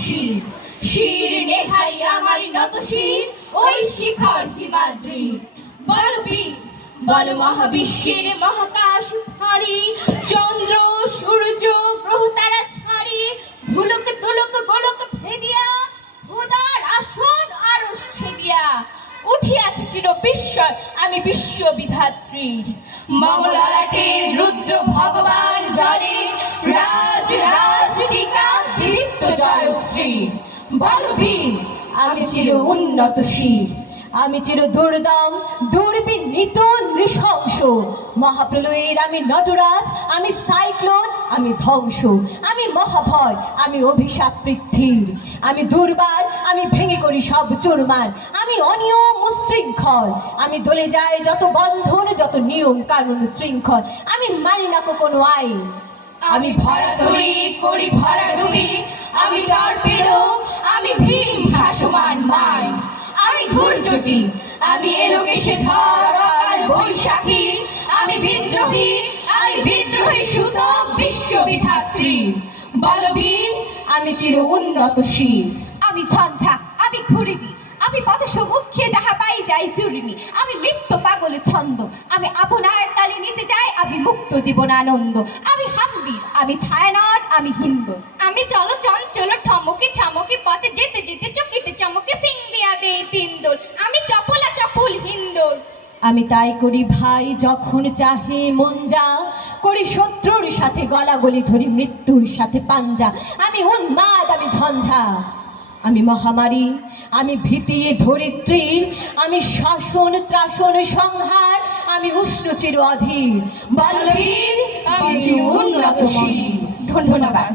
শির শির নেহাই আমার নত শির ওই শিখর হিমাদ্রি বল বীর বল মহাবিশ্বের মহাকাশ ফাড়ি চন্দ্র সূর্য গ্রহ তারা ছাড়ি ভুলক তুলক গোলক ভেদিয়া উদার আসন আরশ ছেদিয়া উঠিয়াছে চির বিস্ময় আমি বিশ্ব বিধাত্রীর মঙ্গলাটে রুদ্র ভগবান জলে রাজ রাজ টিকা দীপ্ত জয়শ্রী বলবীর আমি চির উন্নতশীল আমি চির দুর্দম দুর্বিনীত নৃশংস মহাপ্রলয়ের আমি নটরাজ আমি সাইক্লোন আমি ধ্বংস আমি মহাভয় আমি অভিশাপ পৃথ্বীর আমি দুর্বার আমি ভেঙে করি সব চুরমার আমি অনিয়ম উশৃঙ্খল আমি দলে যাই যত বন্ধন যত নিয়ম কানুন শৃঙ্খল আমি মানি না কোনো আইন আমি ভরা তরি করি ভরা ডুবি আমি দর্পেরও আমি ভীম ভাসমান মাই আমি ধৈর্যটি আমি এলোকেশে ঝড় অকাল বৈশাখী আমি বিদ্রোহী সুত বিশ্ববিধাত্রী বলবীর আমি চির উন্নতশীল আমি ঝঞ্ঝা আমি ঘুরিনি আমি পথ সম্মুখে যাহা পাই যাই চূর্ণি আমি মৃত্যু পাগল ছন্দ আমি আপনার তালে নিচে যাই আমি মুক্ত জীবন আনন্দ আমি হাম্বির আমি ছায়ানট আমি হিন্দু আমি চলো চঞ্চল ঠমকে ছামকে পথে যেতে যেতে চকিতে চমকে ফিং দিয়া দে তিন দোল আমি চপলা চপুল হিন্দোল আমি তাই করি ভাই যখন চাহে মন যা করি শত্রুর সাথে গলাগলি ধরি মৃত্যুর সাথে পাঞ্জা আমি উন্মাদ আমি ঝঞ্ঝা আমি মহামারী আমি ভীতিয়ে ধরিত্রীর আমি শাসন ত্রাসন সংহার আমি উষ্ণ চির অধীর বলবীর আমি উন্নতশীল ধন্যবাদ।